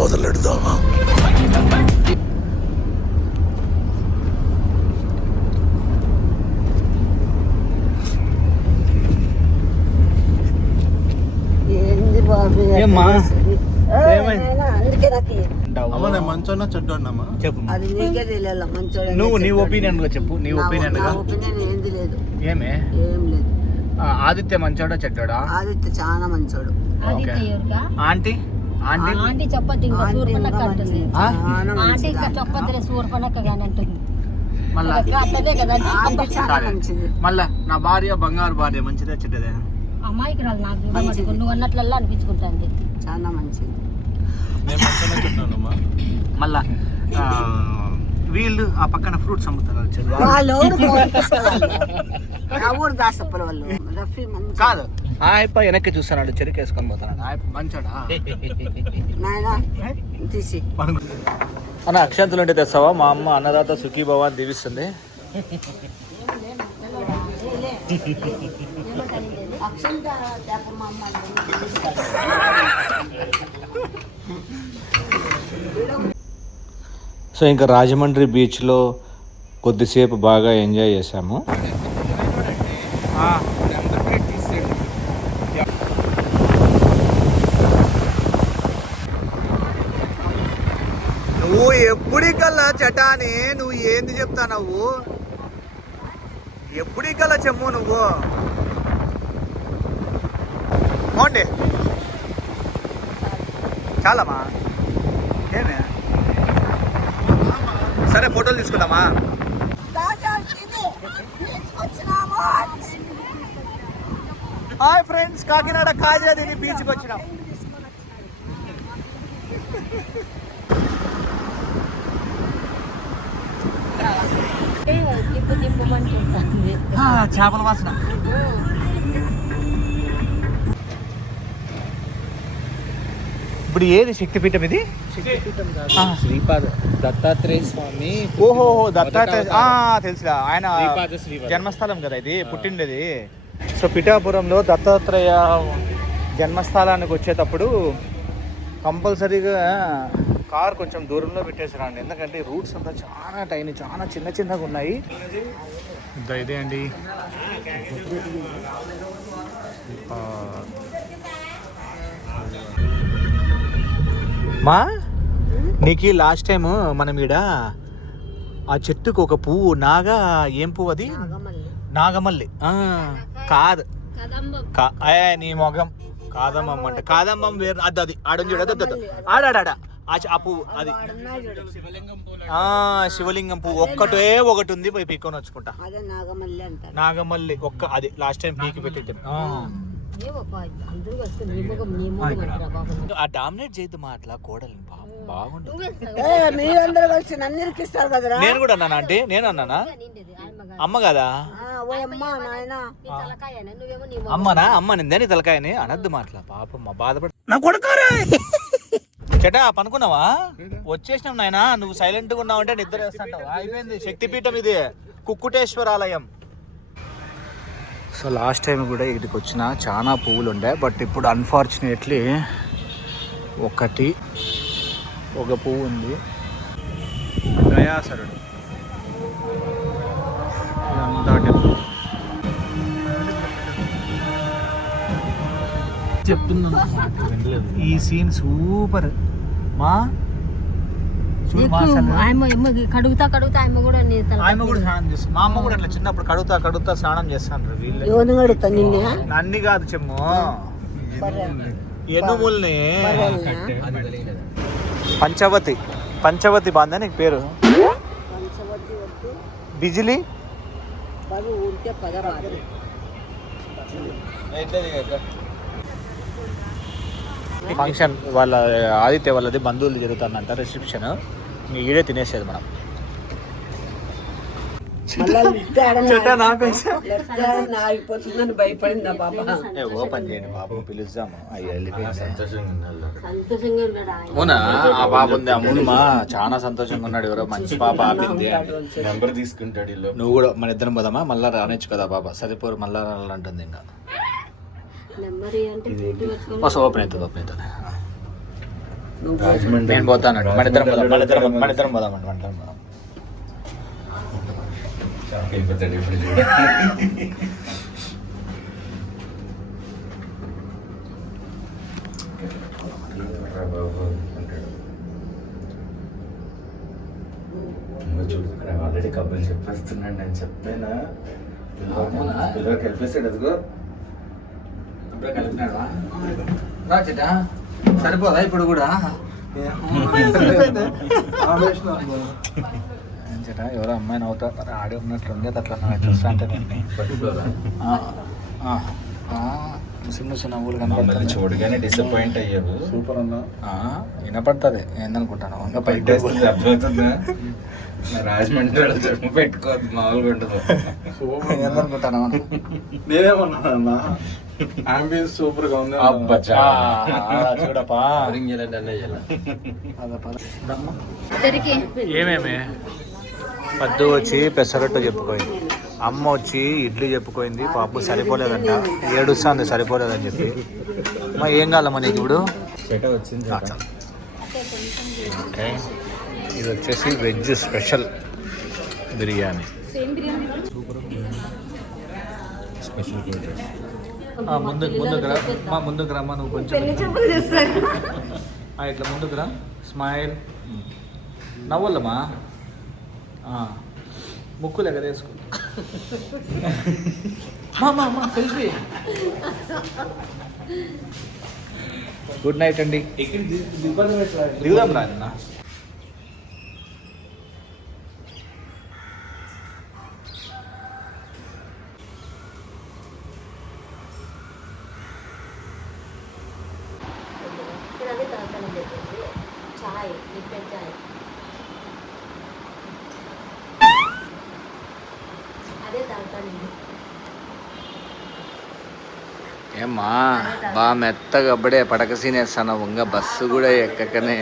మొదలెడదామా? మంచోన్నా చెడ్డోన్నామా చెప్పు. అది నీకే తెలియాల మంచోడు. నువ్వు నీ ఒపీనియన్ గా చెప్పు. నీ ఒపీనియన్ గా ఒపీనియన్ ఏంది లేదు. ఏమే ఏం లేదు. ఆదిత్య మంచోడా చెడ్డోడా? ఆదిత్య చాలా మంచోడు. ఆంటీ ఆంటీ ఆంటీ చెప్పొద్దు, ఇంకా సూర్పనక్క అంటుంది. ఆంటీ ఇంకా చెప్పొద్దులే, సూర్పనక్క కానీ అంటుంది. మళ్ళా అట్లనే కదా చాలా మంచిది. మళ్ళా నా భార్య బంగారు భార్య మంచిదే చెడ్డదే? అమ్మాయికి రాదు నాకు చూడమట్టుకు నువ్వు అన్నట్లల్లా అనిపించుకుంటుంది. చాలా మంచిది. నేను మంచోన్నా చెడ్డోన్నామా? మళ్ళా వీళ్ళు ఆ పక్కన ఫ్రూట్స్ అమ్ముతారు వాళ్ళు ఊరు దాసప్పల వాళ్ళు రఫీ మంచి కాదు. ఆ అయ్యప్ప వెనక్కి చూస్తున్నాడు, చెరుకు వేసుకొని పోతున్నాడు. ఆ అయ్యప్ప మంచోడా? నాయనా తీసి అన్న అక్షంతలు ఉంటే తెస్తావా? మా అమ్మ అన్నదాత సుఖీ భవ అని దీవిస్తుంది. సో ఇంకా రాజమండ్రి బీచ్లో కొద్దిసేపు బాగా ఎంజాయ్ చేసాము. నువ్వు ఎప్పుడికల్లా చటాని నువ్వు ఏంది చెప్తా? నువ్వు ఎప్పుడికల్లా చెమ్ము నువ్వు మోండి చాలమ్మా. ఏమే సరే ఫోటోలు తీసుకుందామా? హాయ్ ఫ్రెండ్స్, కాకినాడ కాజా దీని బీచ్కి వచ్చినాం. చేపల వాసన. ఇప్పుడు ఏది శక్తిపీఠం ఇది? శ్రీపాద దత్తాత్రేయ స్వామి. ఓహో దత్తాత్రేయ తెలుసులా, ఆయన జన్మస్థలం కదా ఇది, పుట్టిండేది. సో పిఠాపురంలో దత్తాత్రేయ జన్మస్థలానికి వచ్చేటప్పుడు కంపల్సరీగా కార్ కొంచెం దూరంలో పెట్టేసారండి, ఎందుకంటే రూట్స్ అంతా చాలా టైనీ, చాలా చిన్న చిన్నగా ఉన్నాయి. ఇదే అండి మా నీకు లాస్ట్ టైం మనం ఈడ ఆ చెట్టుకు ఒక పువ్వు ఏం పువ్వు అది? నాగమల్లి కాదు, నీ మొగం కాదమ్మం అంటే కాదమ్మం వేరు. అది ఆడని చూడ ఆడాడా ఆ పువ్వు అది శివలింగం పువ్వు ఒకటి ఉంది, పోయి పీక్కొని వచ్చుకుంటా. నాగమల్లి అది లాస్ట్ టైం పీకి పెట్టిద్దాం. ఆ డామినేట్ చేయదు మా అట్లా కోడలు బాగుంటుంది. నేను కూడా అన్నానా అంటే? నేను అన్నానా? అమ్మ కదా అమ్మనా? అమ్మ నిందే నీ తలకాయని అనద్దు మాట్లా పాపం మా బాధపడి నా కొడుకారా చెటా పనుకున్నావా? వచ్చేసినాం నాయనా, నువ్వు సైలెంట్ గా ఉన్నావు అంటే నిద్ర వేస్తాంటావా? అయిపోయింది. శక్తిపీఠం ఇది, కుక్కుటేశ్వరాలయం. సో లాస్ట్ టైం కూడా ఇక్కడికి వచ్చిన చాలా పువ్వులు ఉండే, బట్ ఇప్పుడు అన్ఫార్చునేట్లీ ఒక పువ్వు ఉంది. గయాసరుడు చెప్తున్నా. ఈ సీన్ సూపర్ మా కడుగుతా ఆయమ్మ కూడా స్నానం చేస్తాను. మా అమ్మ కూడా అట్లా చిన్నప్పుడు కడుగుతా స్నానం చేస్తాను. అన్ని కాదు చెమ్ము, ఎనుముల్ని. పంచవతి బాందా నీకు పేరు? బిజిలీ ఫంక్షన్ వాళ్ళ ఆదిత్య వాళ్ళది బంధువులు జరుగుతుందంట, రిసెప్షన్. ఈడే తినేసేది మనం. ఓపెన్ చేయండి బాబు, పిలుద్దాము. అవునా? ఆ బాబు ఉంది, అమ్ముమా చాలా సంతోషంగా ఉన్నాడు. ఎవరో మంచి పాప ఆపింది. నెంబర్ తీసుకుంటాడు. నువ్వు కూడా మన ఇద్దరం పోదామా? మళ్ళా రానేచ్చు కదా బాబా, సరిపోరు మళ్ళా రాలంటుంది. ఇంకా ఓపెన్ అవుతుంది. రాజమండ్రి నేను పోతాను మన ఇద్దరం పోదాం మన ఇద్దరం పోదాం షాక్ అయిపోతాడు ఇప్పుడు చూడ. బాబు అంటాడు. చూడు ఆల్రెడీ కబుర్లు చెప్పేస్తున్నాడు. నేను చెప్పానా పిల్లలకి కలిపేస్తాడు. అదిగో సరిపోదా ఇప్పుడు కూడా ఎవరో అమ్మాయిని అవుతా ఆడి ఉన్నట్లుంది అట్లా చూస్తా అంటే ముసిన నవ్వులు మమ్మల్ని చూడగానే డిసప్పాయింట్ అయ్యావు. సూపర్ అన్నా వినపడుతుంది ఏందనుకుంటాను ఇంకా బయట అర్థమవుతుందా? రాజమండ్రి జన్మ పెట్టుకోవద్దు, మామూలుగా ఉండదు. ఏందనుకుంటాను నేనేమన్నా అంబియన్స్ సూపర్ గా ఉంది. చూడపా ఏమేమి పద్దు వచ్చి పెసరట్టు చెప్పుకోయింది, అమ్మ వచ్చి ఇడ్లీ చెప్పుకోయింది. పాపు సరిపోలేదంట, ఏడుస్తుంది సరిపోలేదని చెప్పి. మా ఏం కావాలమ్మా నీకు ఇప్పుడు? వచ్చింది. ఓకే, ఇది వచ్చేసి వెజ్ స్పెషల్ బిర్యానీ. స్పెషల్ ముందుకు రమ్మా నువ్వు కొంచెం ఇట్లా ముందుకు రా. స్మైల్, నవ్వులమ్మా, ముక్కులు ఎక్కడ వేసుకో. సెల్ఫీ. గుడ్ నైట్ అండి. దిగుదాం రా అన్న. చాయ్ చాయ్ అదే తాగుతాను. ఏమ్మా బాగా మెత్తగా అప్పుడే పడక సీనేస్తాను. ఇంకా బస్సు కూడా ఎక్కకనే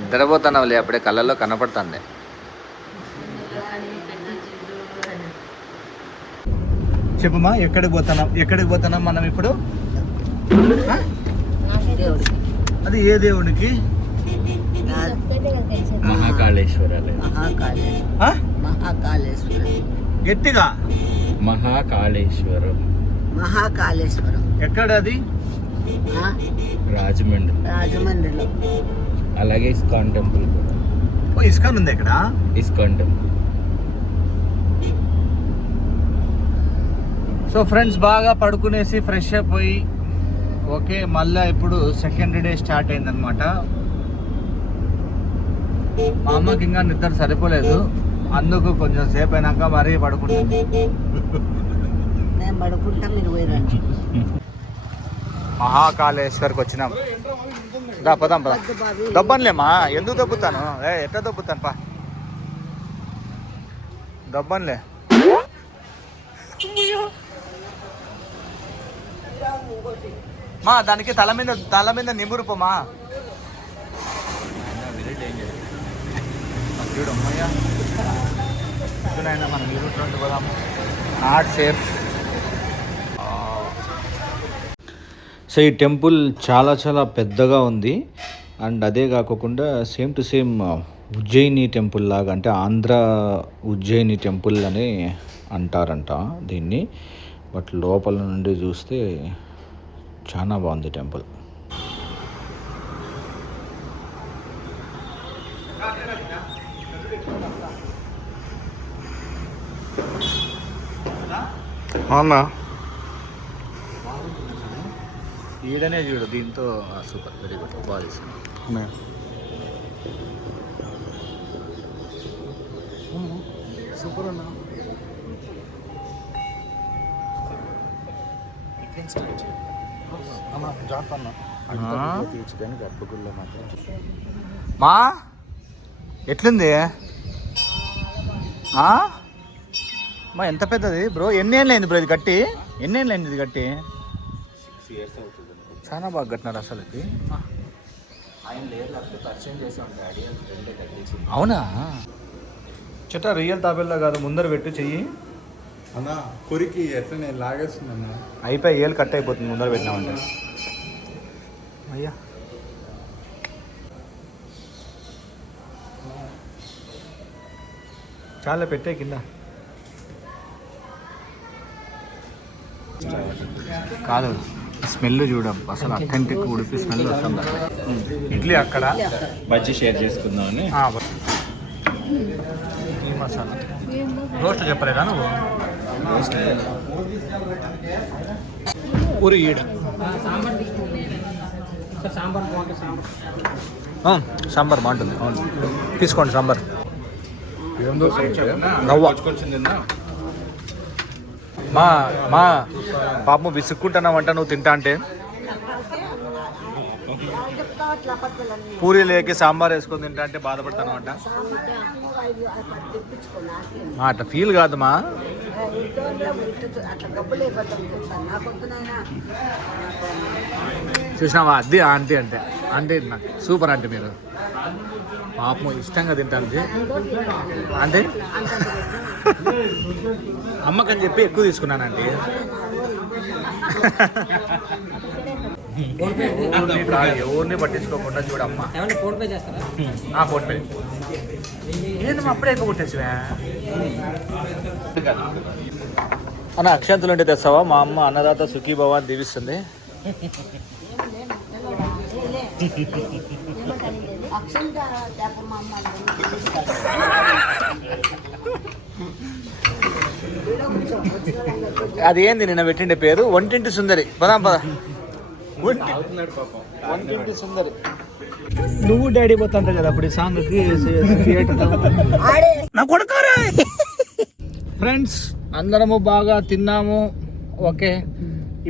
నిద్రపోతున్నావులే, అప్పుడే కళ్ళల్లో కనపడుతుంది. చెప్పమ్మా, ఎక్కడికి పోతున్నాం మనం ఇప్పుడు? అది ఏ దేవునికి? మహాకాళేశ్వరాలయం. మహాకాళేశ్వరం. గట్టిగా మహాకాళేశ్వరం ఎక్కడ అది? రాజమండ్రిలో. అలాగే ఇస్కాన్ టెంపుల్ కూడా. ఓ, ఇస్కాన్ ఉంది ఇక్కడ. ISKCON temple. సో ఫ్రెండ్స్, బాగా పడుకునేసి ఫ్రెష్ అయిపోయి ఓకే, మళ్ళీ ఇప్పుడు సెకండ్ డే స్టార్ట్ అయిందనమాట. మా అమ్మకి ఇంకా నిద్ర సరిపోలేదు, అందుకు కొంచెం సేపు అయినాక మరీ పడుకుంటుంది. నేను పడుకుంటా, మీరు పోయిరండి. మహాకాళేశ్వర్కి వచ్చినాం. పదాం దబ్బన్లేమ్మా, ఎందుకు దబ్బుతాను? ఎట్లా దబ్బుతాను పా, దబ్బన్లే. మా దానికి తల మీద నిమురుపమా. మనం ఈ రూట్ నుండి పోదాము. Not safe. సో ఈ టెంపుల్ చాలా చాలా పెద్దగా ఉంది. అండ్ అదే కాకుండా same to same Ujjain temple లాగా, అంటే ఆంధ్ర ఉజ్జయిని టెంపుల్ అని అంటారంట దీన్ని. బట్ లోపల నుండి చూస్తే చాలా బాగుంది టెంపుల్. అవునా? ఈడనే చూడు, దీంతో సూపర్, వెరీ గుడ్, బాగా చేశాను. సూపర్ అన్నా. మా ఎట్లుంది మా? ఎంత పెద్దది బ్రో? ఎన్ని ఏళ్ళు అయింది బ్రో ఇది కట్టి? ఎన్ని ఏళ్ళు అయింది ఇది కట్టి? 6 years అవుతుంది. చాలా బాగా కట్టినారు అసలు ఇది. ఆయన లేరు, లేకపోతే పరిచయం చేసాం. డాడీ ఫ్రెండ్ కట్టించింది. అవునా? చెట్ట రియల్ తాబేల్లా కాదు, ముందర పెట్టు చెయ్యి. అన్న కొరికి ఎట్లా నేను లాగేస్తున్నా. అయిపోయి ఏళ్ళు కట్ అయిపోతుంది ముందర పెట్టినామంటే. అయ్యా చాలా పెట్టే కింద. కాదు స్మెల్ చూడం అసలు అథెంటిక్ ఉడిపి స్మెల్ వస్తుంది. ఇడ్లీ అక్కడ బజ్జీ షేర్ చేసుకుందామని. ఈ మసాలా రోస్ట్ చెప్పలేదా నువ్వు? పూరి ఈడ సాంబార్ బాగుంటుంది. అవును తీసుకోండి సాంబార్. ఏందో నవ్వ మా మా పాపం విసుక్కుంటున్నావంట నువ్వు తింటా అంటే. పూరి లేకి సాంబార్ వేసుకొని తింటా అంటే బాధపడతానమాట. అట్లా ఫీల్ కాదమ్మా. చూసినావా అది ఆంటీ అంటే. అంటే నాకు సూపర్ అంటే మీరు పాపం ఇష్టంగా తింటాను అంటే. అమ్మకని చెప్పి ఎక్కువ తీసుకున్నానండి. ఎవరిని పట్టించుకోకుండా చూడమ్మా. ఫోన్ పే ఏందమ్మా అప్పుడే ఎక్కువ కొట్టేసివా అన్న. అక్షంతలు ఉంటే తెస్తావా? మా అమ్మ అన్నదాత సుఖీభవ అని దీవిస్తుంది. అది ఏంది నిన్న పెట్టిండే పేరు? వంటింటి సుందరి. పదాం పద. వంటింటి సుందరి. నువ్వు డాడీ పోతాంట కదా అప్పుడు సాంగ్కి నా కొడుకారా. ఫ్రెండ్స్ అందరము బాగా తిన్నాము. ఓకే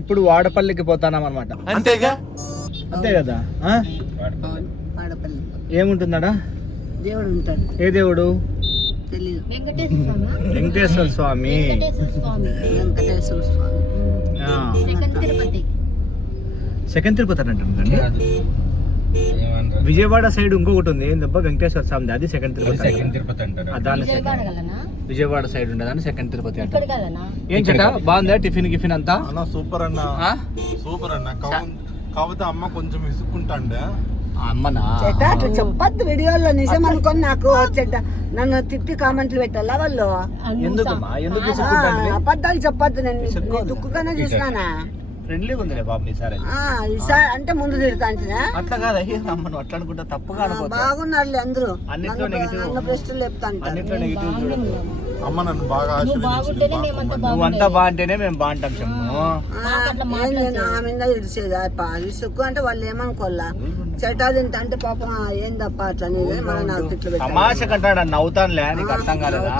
ఇప్పుడు వాడపల్లికి పోతాన్నాం అనమాట. అంతేగా అంతే కదా. ఏముంటుందా? దేవుడు ఉంటాడు. ఏ దేవుడు? తెలియదు. వెంకటేశ్వర స్వామి. వెంకటేశ్వర స్వామి. సెకండ్ తిరుపతి అంటుందండి. విజయవాడ సైడ్ ఇంకొకటి ఉంది ఏందబ్బా వెంకటేశ్వర స్వామి. అది సెకండ్ తిరుపతి అంటారు. దాన్ని విజయవాడ సైడ్ ఉండదని సెకండ్ తిరుపతి అంటారు. ఏం చెట్ట బాగుందా టిఫిన్ గిఫిన్ అంతా? అన్న సూపర్ అన్న, సూపర్ అన్న. కాకపోతే అమ్మ కొంచెం విసుక్కుంటాండే. అమ్మనా అట్లా చెప్పొద్దు వీడియోలో. నిజం అనుకొని నాకు చెడ్డ నన్ను తిట్టి కామెంట్లు పెట్టాలా వాళ్ళు? ఎందుకమ్మా? ఎందుకు విసుక్కుంటాండ్రి? అబద్ధాలు చెప్పొద్దు. నేను దుక్కుగానే చూసినానా. ఫ్రెండ్లీగా ఉంది బాబు ఈసారి. ఈసారి అంటే ముందు తిడతా అంటేనా? అట్లా కాదు అమ్మను అట్లా అనుకుంటా తప్పుగా అనుకో. బాగున్నారులే అందరూ. అన్నిట్లో నెగిటివ్, నన్ను ప్రశ్నలు చెప్తా అంటారు. అన్నిట్లో నెగిటివ్ చూడదు. అమ్మ నన్ను బాగా ఆశీర్వదించింది. నువ్వంతా బాగుంటేనే మేము బాగుంటాం చెమ్ము. నా మీద ఇడిచేది ఇసుక్కు అంటే వాళ్ళు ఏమనుకోవాలా? చెట్టా తింటా అంటే పాపం ఏందప్ప అట్లా అనేది మన నాకు తిట్లు తమాష కంటాడు. నవ్వుతానులే నీకు అర్థం కాలేదా?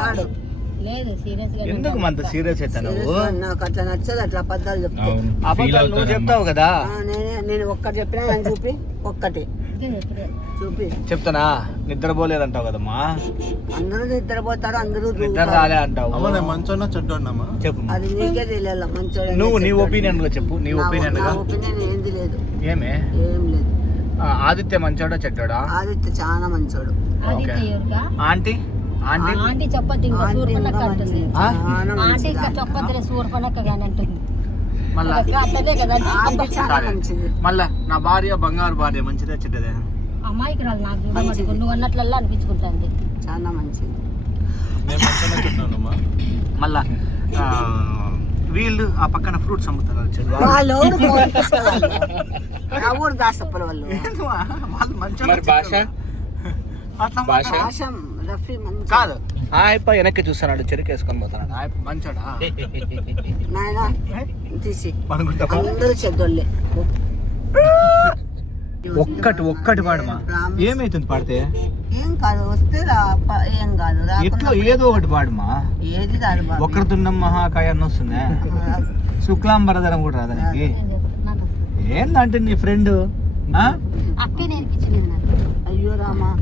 ఎందుకు అంత సీరియస్ అవుతా నువ్వు? నాకు అట్లా నచ్చదు. అట్లా అబద్ధాలు చెప్తావు. అబద్ధాలు నువ్వు చెప్తావు కదా. నేను ఒక్కటి చెప్పినా నేను చూపి ఒక్కటి చూపి చెప్తానా? నిద్రపోలేదంటావు కదమ్మా. అందరూ నిద్రపోతారు, అందరూ నిద్ర రాలే అంటావు. మంచోన్నా చెడ్డోన్నమ్మా చెప్పు. అది నీకే తెలియాల మంచోడు. నువ్వు నీ ఒపీనియన్ గా చెప్పు. నీ ఒపీనియన్ గా. ఒపీనియన్ ఏంది లేదు. ఏమే? ఏం లేదు. ఆదిత్య మంచోడా చెడ్డాడా? ఆదిత్య చాలా మంచోడు. ఆంటీ ఆంటీ చెప్పద్దు ఇంకా సూర్పనక్క అంటుంది. ఆంటీ ఇంకా చెప్పద్దులే సూర్పనక్క కానీ అంటుంది. మళ్ళా అట్లనే కదా. చాలా మంచిది. మళ్ళా నా భార్య బంగారు భార్య మంచిదే చెడ్డదే? అమ్మాయికి రాదు నాకు చూడమని నువ్వు అన్నట్లల్లా అనిపించుకుంటుంది. చాలా మంచిది. మళ్ళా వీళ్ళు ఆ పక్కన ఫ్రూట్స్ అమ్ముతారు. వాళ్ళు ఊరు దాసప్పల వాళ్ళు. కాదు ఆయప్ప వెనక్కి చూస్తున్నాడు, చెరుకు వేసుకొని పోతున్నాడు. ఆయప్ప మంచోడా? నాయన తీసి అందరూ చెడ్డోళ్ళే. ఒక్కటి పాడమా. ఏమైతుంది పాడితే? ఏం కాదు, వస్తే ఏం కాదు. ఎట్లా ఏదో ఒకటి పాడమా. ఏది కాదు. వక్రతుండం మహాకాయ అని వస్తుందా? శుక్లాంబరధరం కూడా రాదా నీకు? ఏందంటే నీ ఫ్రెండ్ అక్కే నేర్పించింది. అయ్యో రామా.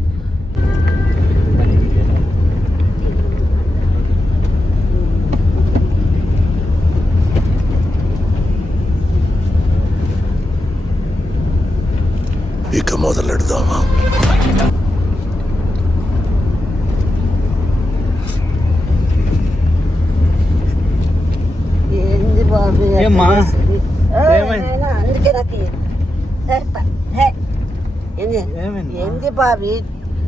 ఇక మొదలెడదామా? ఏమ్మా? అందుకే నాకు ఏంది ఏమైంది? ఏంది బాబీ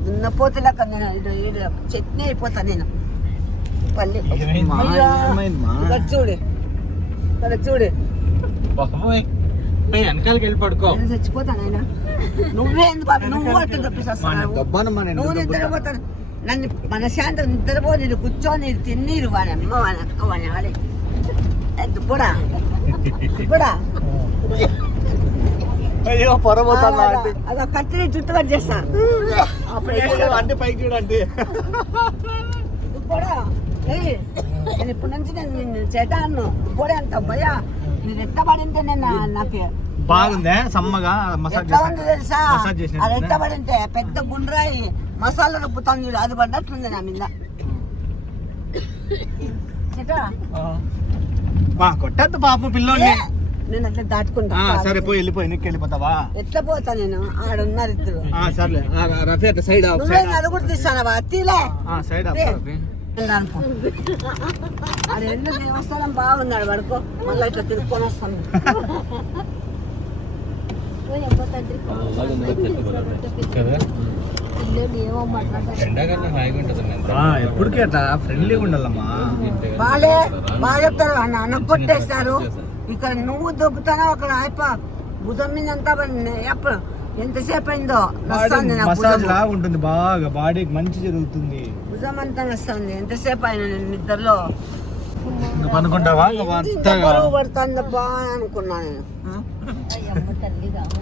దున్నపోతులక నేను ఈడ చట్నీ అయిపోతా నేను పల్లి ఏమైందమ్మా? అయ్యో, ఏమైందమ్మా? ఇక్కడ చూడు ఇక్కడ చూడు బాబోయ్ వెనకాలకి వెళ్ళి పడుకో. నేను చచ్చిపోతాను ఆయన నువ్వేంది బాబు నువ్వు అట్లా తప్పిస్తావు దబ్బానమ్మా నేను నువ్వు నిద్రపోతాను నన్ను మనశాంతం నిద్రపో నేను కూర్చొని తిన్నీరు వాని అమ్మ వాని అక్క వాని ఆడే కూడా కూడా అయ్యో పొరబోతాను అదో కత్తిని జుట్టు కట్ చేస్తా అప్పుడు అంటే పైకి చూడండి. ఇది కూడా ఏయ్, నేను ఇప్పటి నుంచి నేను నిన్ను చేటాను కూడా అంత భయ నేను ఎట్లా పడింటే నేను నాకు బాగుందే సమ్మగా మసాజ్ ఎట్లా ఉంది తెలుసా మసాజ్ చేసినట్టు అది ఎట్లా పడింటే పెద్ద గుండ్రాయి మసాలా రుబ్బుతాను చూడు అది పడ్డట్లుంది నా మీద చేటా కొట్టద్దు పాపం పిల్లోని. నేను అట్లా దాటుకుంటా సరే పోయి వెళ్ళిపోయి నీకు వెళ్ళిపోతావా? ఎట్లా పోతా నేను ఆడున్నారు ఇద్దరు సర్లే రఫీ అట్లా సైడ్ నువ్వే నలుగురు తీస్తానవా తీలే సైడ్ అది ఎన్నో దేవస్థానం బాగున్నాడు పడుకో మళ్ళీ ఇట్లా తిరుక్కొని వస్తాను పిల్లలు ఏమో మాట్లాడతారు. ఎండాకాలం హాయిగా ఉంటుంది. ఎప్పటికీ అట్లా ఫ్రెండ్లీగా ఉండాలమ్మా. బాలే బాగా చెప్తారు అన్న కొట్టేస్తారు ఇక్కడ నువ్వు దొబ్బుతానో అక్కడ అయిపో భుజం మీద అంతా ఎప్పుడు ఎంతసేపు అయిందో నస్తాంది నా మసాజ్ భుజం. లాగా ఉంటుంది బాగా బాడీకి మంచి జరుగుతుంది. భుజం అంతా నస్తాంది ఎంతసేపు అయినా నేను నిద్రలో ఇంకా పనుకుంటావా? ఇంత బరువు పడుతుందబ్బా అనుకున్నా నేను అమ్మ తల్లి రాము.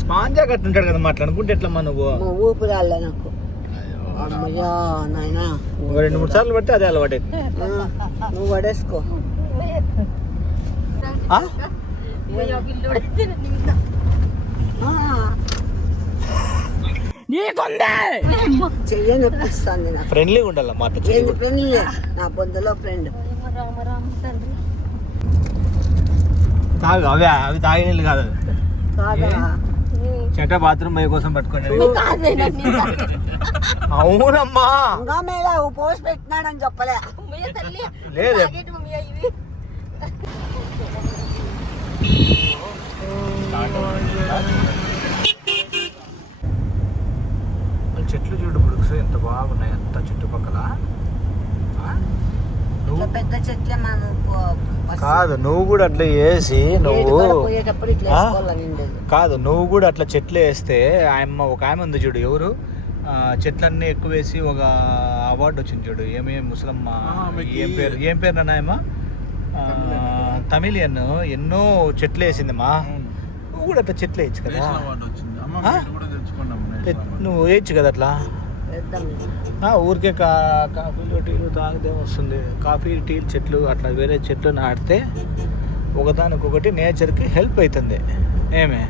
స్పాంజా కట్టుంటాడు కదా మాట్లాడుకుంటే ఎట్లమ్మా నువ్వు? మా ఊపిరాళ్ళ నాకు అమ్మయ్యా నాయనా 2-3 సార్లు పడితే అదే అలవాటు. నువ్వు పడేసుకో పోయో పిల్లోడైతే నిన్న. చెయ్యి నొప్పిస్తుంది నాకు ఫ్రెండ్లీగా ఉండాలమ్మా అట్లా ఏంది ఫ్రెండ్ నా బొందలో ఫ్రెండ్ రామ రామ తండ్రి. తాగు అవి తాగే నీళ్ళు కాదు. కాదా చెట్ట బాత్రూమ్ పోయి కోసం పట్టుకోండి. కాదే నాకు నిన్న. అవునమ్మా ఇంకా మీద పోసి పెట్టినాడని చెప్పలే అమ్మయ్య తల్లి. లేదు. తాగేటి మమ్మయ్య ఇవి. చెట్లు చూడు బుడుక్స్ ఎంత బాగున్నాయి అంత చుట్టుపక్కల. ఇట్లా పెద్ద చెట్లే మనం కాదు నువ్వు కూడా అట్లా వేసి నువ్వు పోయేటప్పుడు ఇట్లా వేసుకోవాలని ఉండేది కాదు నువ్వు కూడా అట్లా చెట్లు వేస్తే ఒక ఆమె ఉంది చూడు ఎవరు చెట్లన్నీ ఎక్కువ వేసి ఒక అవార్డు వచ్చింది చూడు ఏమేమి ముసలమ్మ ఏం పేరు నాయమ్మ తమిళియన్ ఎన్నో చెట్లు వేసిందమ్మా. నువ్వు కూడా అట్లా చెట్లు వేయచ్చు కదా. నువ్వు వేయచ్చు కదా అట్లా. ఊరికే కాఫీలు టీలు తాగితే వస్తుంది. కాఫీ టీలు చెట్లు అట్లా వేరే చెట్లు నాటితే ఒకదానికొకటి నేచర్కి హెల్ప్ అవుతుంది. ఏమే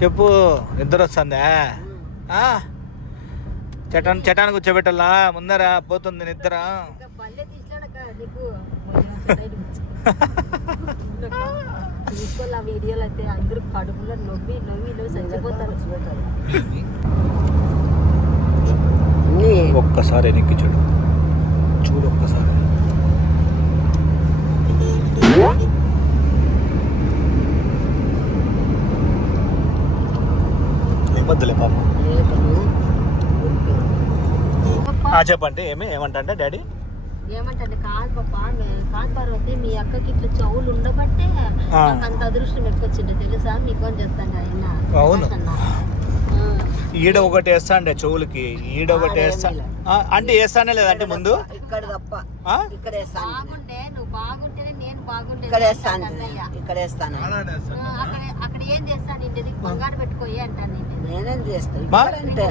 చెప్పు నిద్ర వస్తుందా? చటాన్ని కూర్చోబెట్టాలా ముందర పోతుంది నిద్ర. పల్లె తీసినాడక నీకు తీసుకోవాలి. ఆ వీడియోలు అయితే అందరూ కడుపులో నొవ్వి నొవ్వి నొవ్వి చచ్చిపోతారు. ఒక్కసారి వెనక్కి చూడు చూడు ఒక్కసారి. ఏమద్దులే పాప. చెప్పండి ఏమంటే డాడీ ఏమంటే కాదు పాప కాదు పార్వతి మీ అక్కకి ఇట్లా చెవులు ఉండబట్టే నాకు అంత అదృష్టం ఎక్కువచ్చిండే తెలుసా మీకు అని చెప్తాను ఆయన. అవును ఈడ ఒకటి వేస్తా అండి చెవులకి ఈడ ఒకటి వేస్తా అంటే వేస్తానే లేదంటే ముందు ఇక్కడ తప్ప ఇక్కడ వేస్తాను బాగుండే నువ్వు బాగుంటేనే నేను బాగుండే ఇక్కడ వేస్తాను ఇక్కడ వేస్తాను అక్కడ ఏం చేస్తాను ఇంటిది బంగారు పెట్టుకోయి అంటాను. నేనేం చేస్తాను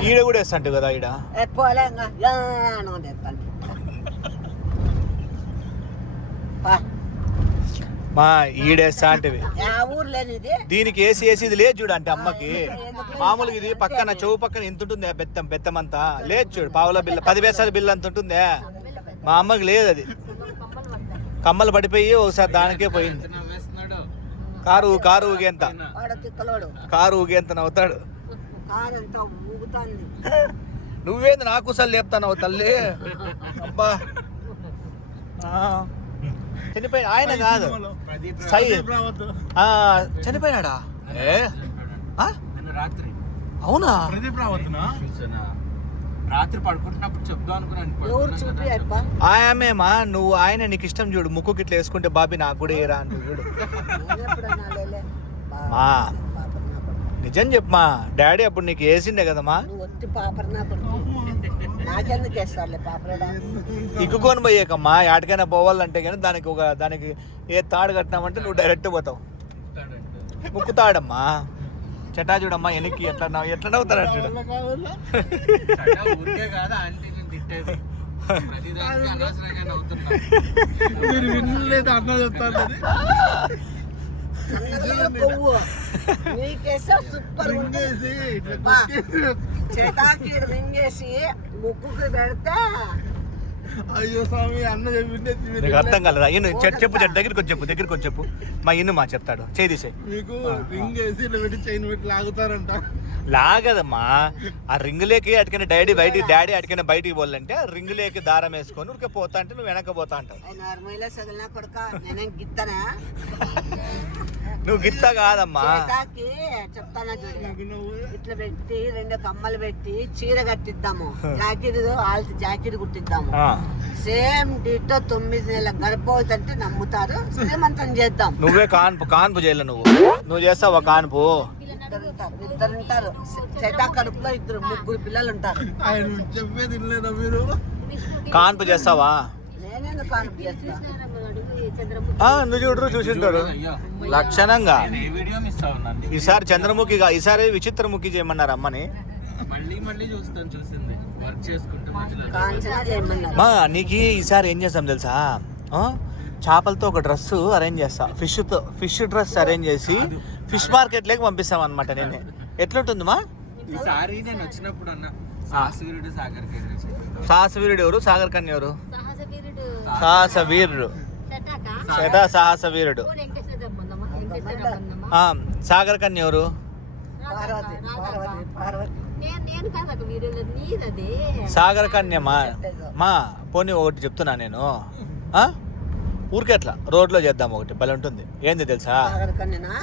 ఈడ కూడా వేస్తా కదా ఈడ పోలే మా ఈడేస్తా అంటేవి ఊర్లేనిది దీనికి వేసి ఇది లేదు చూడు అంటే అమ్మకి మామూలుగా ఇది పక్కన చెవు పక్కన ఎంత ఉంటుంది బెత్తం అంతా లేదు చూడు పావుల బిల్ల 10 పైసల బిల్లు అంత ఉంటుందే మా అమ్మకి లేదు అది. కమ్మలు పడిపోయి ఒకసారి దానికే పోయింది. కారు ఊగేంత నవ్వుతాడు. నువ్వేంది నాకు సార్ లేపుతావు తల్లి అబ్బా చనిపోయి ఆయన కాదు చనిపోయినాడా రాత్రి అవునా ప్రదీప్ రావద్దునా రాత్రి పడుకుంటున్నప్పుడు చెప్దాం ఎవరు చూపి అప్ప అనుకున్నాను. ఆయమేమా నువ్వు ఆయన నీకు ఇష్టం చూడు ముక్కుకి ఇట్లా వేసుకుంటే బాబీ నాకు కూడా ఏరా అంటూ చూడు ఎప్పుడన్నా లేలే. మా పాపర్ నా కొడుకు. నిజం చెప్పమా డాడీ అప్పుడు నీకు వేసిండే కదమ్మా నువ్వు ఒత్తి పాపర్ నా కొడుకు. నాకెందుకు వేస్తారులే పాపరేడా. ఇక్కుకొని పోయేకమ్మా ఎక్కడికైనా పోవాలంటే కానీ దానికి ఏ తాడు కట్టినామంటే నువ్వు డైరెక్ట్ పోతావు ముక్కుతాడమ్మా చెట్టా చూడమ్మా వెనక్కి ఎట్లా నవ్వుతాడు చూడు ఊరికే కాదు ఆంటీ నేను తిట్టేది ప్రతిదానికి అనవసరంగా నవ్వుతున్నా. మీరు వినలేదు అన్న చెప్తాను అది. సన్నగా కొవ్వు. నీకేసా సూపర్ రింగేసి ఇట్లా బా. కొట్టేసి, చేతాకి రింగేసి ముక్కుకి పెడితే అయ్యో స్వామి అన్న చెప్పిండే మీరు నీకు అర్థం కాలేదా ఇನ್ನು చెప్పు దగ్గరికి వచ్చి చెప్పు మా ఇన్ను మా చెప్తాడు చేయి తీసే మీకు రింగ్ వేసి ఇట్లా పెట్టి చైన్ పెట్టి లాగుతారంట. లాగదమ్మా ఆ రింగులేకి అటుకైనా డాడీ అటుకైనా బయటికి పోవాలంటే ఆ రింగులేకి దారం వేసుకొని ఉరికే పోతా అంటే నువ్వు వెనక పోతా అంటావు నార్మల్గా సగలినా కొడుక నేనేం గిత్తనా నువ్వు గిత్త కాదమ్మా చేతాకి చెప్తానా చూడు ఇట్లా పెట్టి 2 కమ్మలు పెట్టి చీర కట్టిద్దాము జాకెట్ జాకెట్ కుట్టిద్దాము సేమ్ డిటో 9 నెలల గర్భవతి అంటే నమ్ముతారు శ్రీమంతం చేద్దాం నువ్వే కాన్పు చేయలే నువ్వు చేస్తావా కాన్పు ఇద్దరు ఉంటారు చేతా కడుపులో 3 పిల్లలు ఉంటారు ఆయన చెప్పేది వినలేదా మీరు? కాన్పు చేస్తావా నేనేందుకు కానుక చేస్తా నువ్వు చూడరు చూసింటారు అయ్యో లక్షణంగా నేను ఏ వీడియో మిస్ అవునండి. ఈసారి చంద్రముఖిగా ఈసారి విచిత్రముఖి చేయమన్నారు అమ్మని మళ్ళీ చూసింది వర్క్ చేసుకుంటూ మధ్యలో కాంచనా చేయమన్నారు మా నీకు ఈసారి ఏం చేస్తాం తెలుసా చేపలతో ఒక డ్రెస్ అరేంజ్ చేస్తా ఫిష్ డ్రెస్ అరేంజ్ చేసి ఫిష్ మార్కెట్ లేకి పంపిస్తాం అనమాట నేను ఎట్లుంటుంది మా ఈసారి నేను వచ్చినప్పుడు అన్న సాసువీరుడు సాగర్ సాహసవీరుడు ఎవరు సాగర్ కన్య ఎవరు సాహసవీరుడు సాహసవీరుడు చెట్టాక సాహసవీరుడు వెంకటేశ్వర దమ్ముందమ్మా వెంకటేశ్వర దమ్ముందమ్మా సాగర్ కన్య ఎవరు పార్వతి నేను కాదు ఒక వీడియోలో నీదది సాగర్ కన్య మా పోనీ ఒకటి చెప్తున్నా నేను ఊరికే అట్లా రోడ్లో చేద్దాం ఒకటి భలే ఉంటుంది ఏంది తెలుసా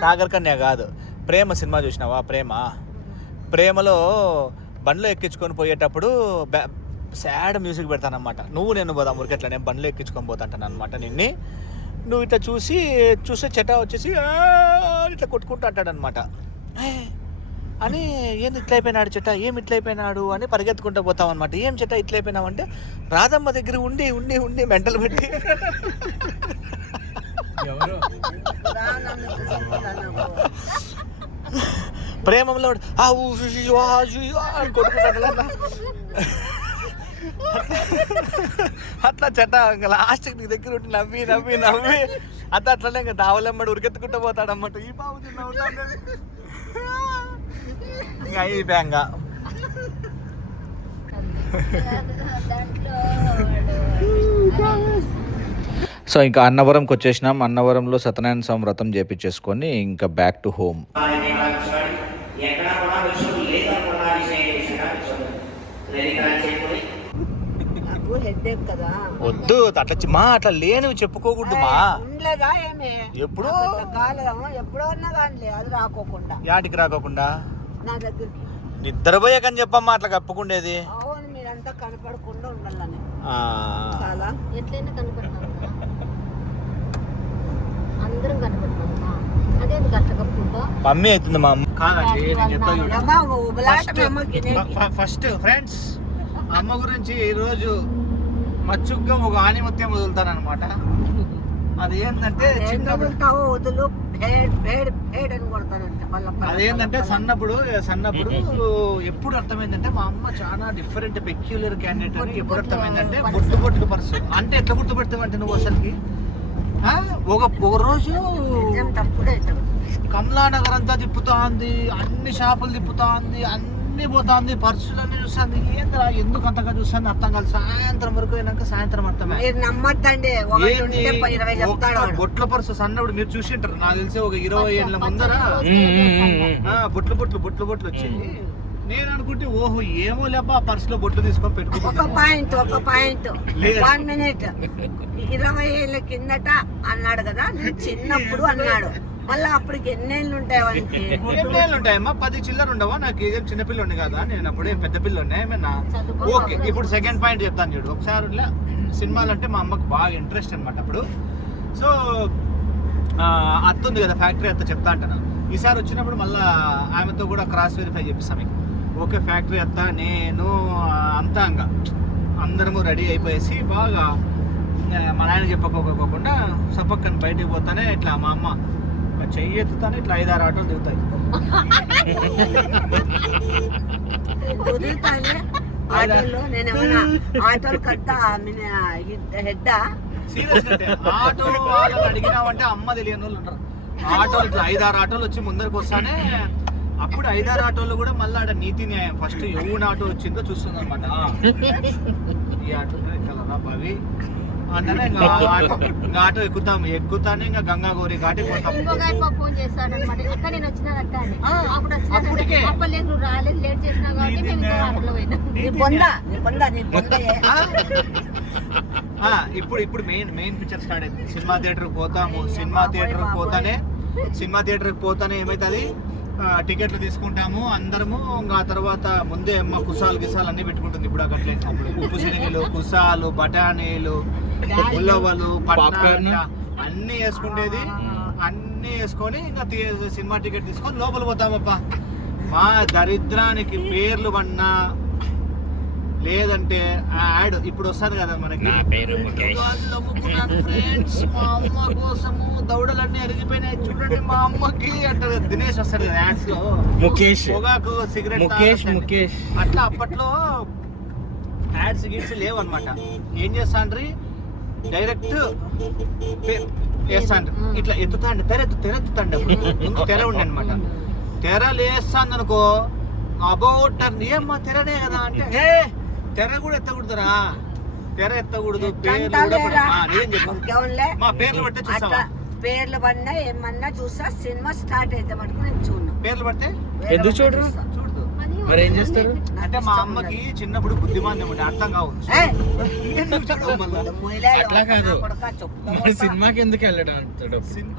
సాగర్ కన్య కాదు ప్రేమ సినిమా చూసినావా ప్రేమలో బండ్లో ఎక్కించుకొని పోయేటప్పుడు సాడ్ మ్యూజిక్ పెడతానమాట నేను పోదాం ఊరికి అట్లా నేను బండ్లో ఎక్కించుకొని పోతాంటాను అనమాట నిన్ను నువ్వు ఇట్లా చూస్తే చెట్టా వచ్చేసి ఇట్లా కొట్టుకుంటూ అంటాడనమాట అని ఏంది ఇట్లా అయిపోయినాడు చెట్ట ఏం ఇట్లా అయిపోయినాడు అని పరిగెత్తుకుంటూ పోతాం అనమాట ఏం చెట్ట ఇట్లా అయిపోయినావు అంటే రాధమ్మ దగ్గర ఉండి మెంటలు పెట్టి ఎవరు ప్రేమలో కొట్టుకుంటాడు అట్లా చెట్ట లాస్ట్ నీ దగ్గర ఉండి నవ్వి అట్లనే ఇంకా దావలమ్మడి ఉరికెత్తుకుంటూ పోతాడన్నమాట ఈ బాబు ఇంకా అయిపోయాంగా సో ఇంకా అన్నవరంకి వచ్చేసినాం అన్నవరంలో సత్యనారాయణ స్వామి వ్రతం చేపించేసుకొని ఇంకా బ్యాక్ టు హోమ్ కదా వద్దు అట్లా లేనివి చెప్పుకోకూడదు మా ఉండలేదా ఏమి ఎప్పుడో కాలేదమ్మా ఎప్పుడో ఉన్నా కానీ అది రాకోకుండా యాటికి రాకోకుండా నా దగ్గరికి నిద్రపోయాకని చెప్పమ్మా అట్లా కప్పుకుండేది అవును మీరంతా కనపడకుండా ఉండాలని ఆ, చాలా ఎట్లయినా కనపడతాం అందరం కనపడతామమ్మా అదేంది కట్టకపోతా మమ్మీ అవుతుంది మా అమ్మ కాదండి నేను చెప్తా చూడు. అమ్మా, ఉబలాట మా అమ్మకి తినేకి. ఫస్ట్ ఫ్రెండ్స్ అమ్మ గురించి ఈరోజు మచ్చుగ్గా ఒక ఆనిమత్యం వదులుతానమాట అది ఏంటంటే ఏం చిన్నప్పుడు వదులుతావో వదులు పేడ్ అని కొడతానంట మళ్ళీ అదేంటంటే సన్నప్పుడు ఎప్పుడు అర్థమైందంటే మా అమ్మ చాలా డిఫరెంట్ పెక్యులర్ క్యాండిడేట్ అని ఎప్పుడు అర్థమైందంటే బొట్టు పర్సన్ అంటే ఎట్లా గుర్తుపెడతావంటే నువ్వు అసలుకి ఒక రోజు తప్పుడే కమలానగర్ అంతా తిప్పుతా ఉంది అన్ని షాపులు తిప్పుతా ఉంది అన్ని పోతా ఉంది పర్సులన్నీ చూస్తుంది ఏంద్రా ఎందుకు అంతగా చూస్తుంది అర్థం కాదు సాయంత్రం వరకు అయినాక సాయంత్రం అర్థమే మీరు నమ్మద్దండి ఒకటి ఉంటే 20 చెప్తాడు వాడు. బొట్ల పర్సు సన్నప్పుడు మీరు చూసింటారు నాకు తెలిసి ఒక 20 ఏళ్ళ ముందర బొట్లు వచ్చి నేను అనుకుంటే ఓహో ఏమో లేప పర్సులో బొట్టు తీసుకొని ఒక పెట్టుకుంటా. పాయింట్ 1 మినిట్ 20 ఏళ్ళ కిందట అన్నాడు కదా, నేను చిన్నప్పుడు అన్నాడు. మళ్ళీ అప్పటికి ఎన్నేళ్ళు ఉంటాయి వానికి? ఎన్నేళ్ళు ఉంటాయమ్మా? 10 చిల్లర ఉండవా? నాకు ఏం చిన్నపిల్ల ఉండే కదా, నేను అప్పుడే పెద్ద పిల్ల ఉన్నాయి ఏమన్నా. ఓకే, ఇప్పుడు సెకండ్ పాయింట్ చెప్తాను చూడు. ఒకసారి ఇట్లా సినిమాలు అంటే మా అమ్మకు బాగా ఇంట్రెస్ట్ అనమాట అప్పుడు. సో అత్త ఉంది కదా, ఫ్యాక్టరీ అత్త చెప్తా అంటాను. ఈసారి వచ్చినప్పుడు మళ్ళీ ఆమెతో కూడా క్రాస్ వెరిఫై చేపిస్తాం మీకు. ఓకే, ఫ్యాక్టరీ అత్త నేను అంతా ఇంకా అందరము రెడీ అయిపోయేసి బాగా మా నాయన చెప్పకోకుండా సపక్కని బయటికి పోతానే ఇట్లా మా అమ్మ చెయ్యి ఎత్తుతానే ఇట్లా 5-6 ఆటోలు దిగుతాయి. కుదురుతానే ఆటోలో నేనేమన్నా ఆటోలు కట్టా హెడ్డా? సీరియస్ అంటే ఆటో వాళ్ళని అడిగినావంటే అమ్మ తెలియని వాళ్ళు ఉంటారు. ఆటోలు ఇట్లా 5-6 ఆటోలు వచ్చి ముందరికి వస్తానే అప్పుడు 5-6 ఆటోలు కూడా మళ్ళీ ఆడ నీతి న్యాయం. ఫస్ట్ ఎవరి ఆటో వచ్చిందో చూస్తుంది అనమాట. ఈ ఆటో కలరా బావి అంటే ఇంకా ఆటో ఎక్కుతానే ఇంకా గంగా గౌరి ఘాటి పోతాం. ఇంకొక ఆయన ఫోన్ చేస్తాడు అనమాట, అక్క నేను వచ్చినా అక్క అని. అప్పుడు అప్పటికే అప్పలేదు, నువ్వు రాలేదు, లేట్ చేసినావు కాబట్టి మేము ఇంకో ఆటోలో పోయినాం. ఇప్పుడు మెయిన్ పిక్చర్ స్టార్ట్ అయింది. సినిమా థియేటర్కి పోతాము. సినిమా థియేటర్కి పోతానే ఏమవుతుంది, టికెట్లు తీసుకుంటాము అందరము. ఇంకా ఆ తర్వాత ముందే అమ్మ కుసాలు గిసాలు అన్ని పెట్టుకుంటుంది. ఇప్పుడు అట్లే అప్పుడు ఉప్పు శనగలు, కుసాలు, బఠానీలు, ఉల్లవలు, పట్నాలు అన్నీ వేసుకుంటేది. అన్నీ వేసుకొని ఇంకా సినిమా టికెట్ తీసుకొని లోపల పోతామప్ప. మా దరిద్రానికి పేర్లు పడినా లేదంటే యాడ్ ఇప్పుడు వస్తుంది కదా మనకి, ఫ్రెండ్స్ మా అమ్మ కోసము దౌడలన్నీ అరిగిపోయినాయి చూడండి మా అమ్మకి అంటారు. దినేష్ వస్తాడు కదా యాడ్స్ లో, ముఖేష్ పొగాకు సిగరెట్ ముఖేష్ అట్లా. అప్పట్లో యాడ్స్ గిడ్స్ లేవు అనమాట. ఏం చేస్తాండ్రి, డైరెక్ట్ వేస్తాండ్రి ఇట్లా ఎత్తుతాండి, తెరెత్తుతాండి. ముందు తెర ఉండే అనమాట. తెరలు వేస్తాను అనుకో, అబౌట్ ఏమ్మా తెరనే కదా అంటే, తెర కూడా ఎత్తకూడదురా, తెర ఎత్తకూడదు, పేర్లు కూడా మా పేర్లు పడితే చూస్తావా? పేర్లు పడినా ఏమన్నా చూస్తా. సినిమా స్టార్ట్ అయితే మటుకు నేను చూడను. పేర్లు పడితే ఎందుకు చూడరు? చూడదు. మరి ఏం చేస్తారు? అంటే మా అమ్మకి చిన్నప్పుడు బుద్ధిమాన్యం ఉండే, అర్థం కావచ్చు. అట్లా కాదు, సినిమాకి ఎందుకు వెళ్ళడం అంటాడు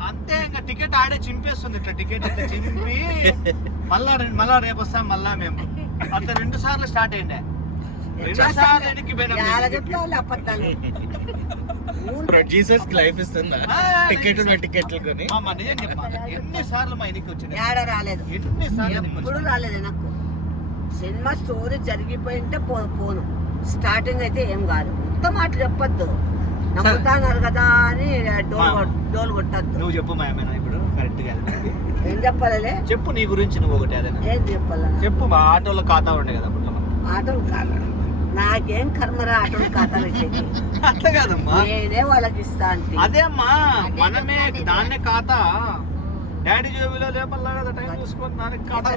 అంతే. ఇంకా టికెట్ ఆడే చింపేస్తుంది. ఇట్లా టికెట్ ఇట్లా చింపి మళ్ళా రేపు వస్తాం మళ్ళా మేము. అంత 2 సార్లు స్టార్ట్ అయిండే. 2 సార్లు వెనక్కి జీసస్ కి లైఫ్ ఇస్తుందా? టికెట్లు కొని ఎన్నిసార్లు మా ఇంటికి వచ్చింది, రాలేదు, ఎన్నిసార్లు ఎప్పుడు రాలేదు నాకు. సినిమా స్టోరీ జరిగిపోయింటే పోను. స్టార్టింగ్ అయితే ఏం కాదు. మొత్తం మాట చెప్పొద్దు, నమ్ముతాన్నారు కదా అని డోలు కొట్టద్దు. నువ్వు చెప్పు మా ఏమైనా ఇప్పుడు కరెక్ట్ గా ఏం చెప్పాలే? చెప్పు నీ గురించి నువ్వు ఒకటి అదే ఏం చెప్పాల? చెప్పు. మా ఆటోలో ఖాతా ఉండే కదా అప్పుడు. ఆటోలు కాదు, నాకేం కర్మరా ఆటోలు ఖాతా పెట్టేది. అట్లా కాదమ్మా, నేనే వాళ్ళకి ఇస్తా అంటే. అదే అమ్మా, మనమే దాన్నే ఖాతా. డాడీ జోబిలో లేపల్లా కదా, టైం చూసుకొని దానికి ఖాతా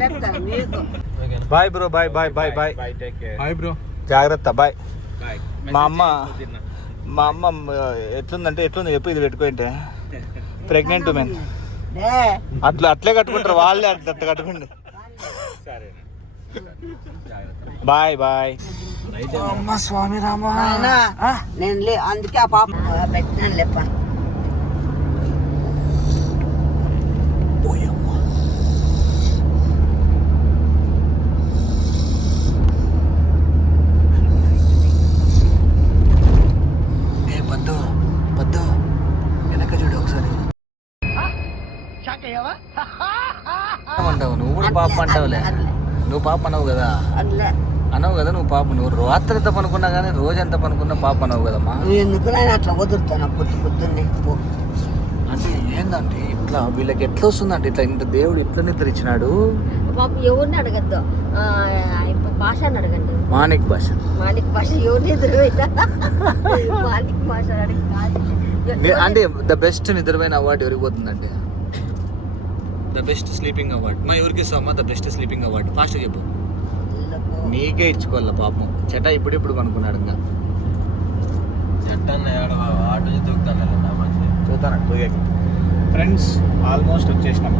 చెప్తారు మీకు. Bye bro, bye bye bye bye bye bro, జాగ్రత్త, బాయ్. మా అమ్మ ఎట్లుందంటే ఎట్లుంది చెప్పు, ఇది పెట్టుకుంటే ప్రెగ్నెంట్ ఉమెన్ అట్లే కట్టుకుంటారు వాళ్ళే, అట్లా కట్టుకోండి. Bye bye. అమ్మ స్వామి రామా, నేను అందుకే ఆ పాప పెట్టినాను లేప. పద్దు వెనక చూడు ఒకసారి. అంటావు నువ్వు కూడా పాప అంటావులే. నువ్వు పాప అనవు కదా, అనవు కదా నువ్వు పాప. నువ్వు రాత్రి ఎంత పనుకున్నా కానీ రోజు ఎంత పనుకున్నా పాప అనవు కదమ్మా. ఎందుకు నేను అట్లా వదులుతాను పొద్దున్నే. అంటే ఏందంటే ఇట్లా వీళ్ళకి ఎట్లా వస్తుందంటే ఇట్లా ఇంత దేవుడు ఇట్లా నిద్ర ఇచ్చినాడు. పాప ఎవరిని అడగద్దు, భాషని అడగండి. మాణిక్ భాష ఎవరిని ఎదురు మాణిక్ భాష అంటే ద బెస్ట్ నిద్రపోయిన అవార్డు ఎవరికి పోతుందంటే ద బెస్ట్ స్లీపింగ్ అవార్డు. మా ఎవరికి ఇస్తామా the best sleeping award? Fast చెప్పు. నీకే ఇచ్చుకోవాలి పాపం. చెట ఇప్పుడు కనుక్కున్నాడు. ఇంకా చూస్తాను ఫ్రెండ్స్, ఆల్మోస్ట్ వచ్చేసినాం.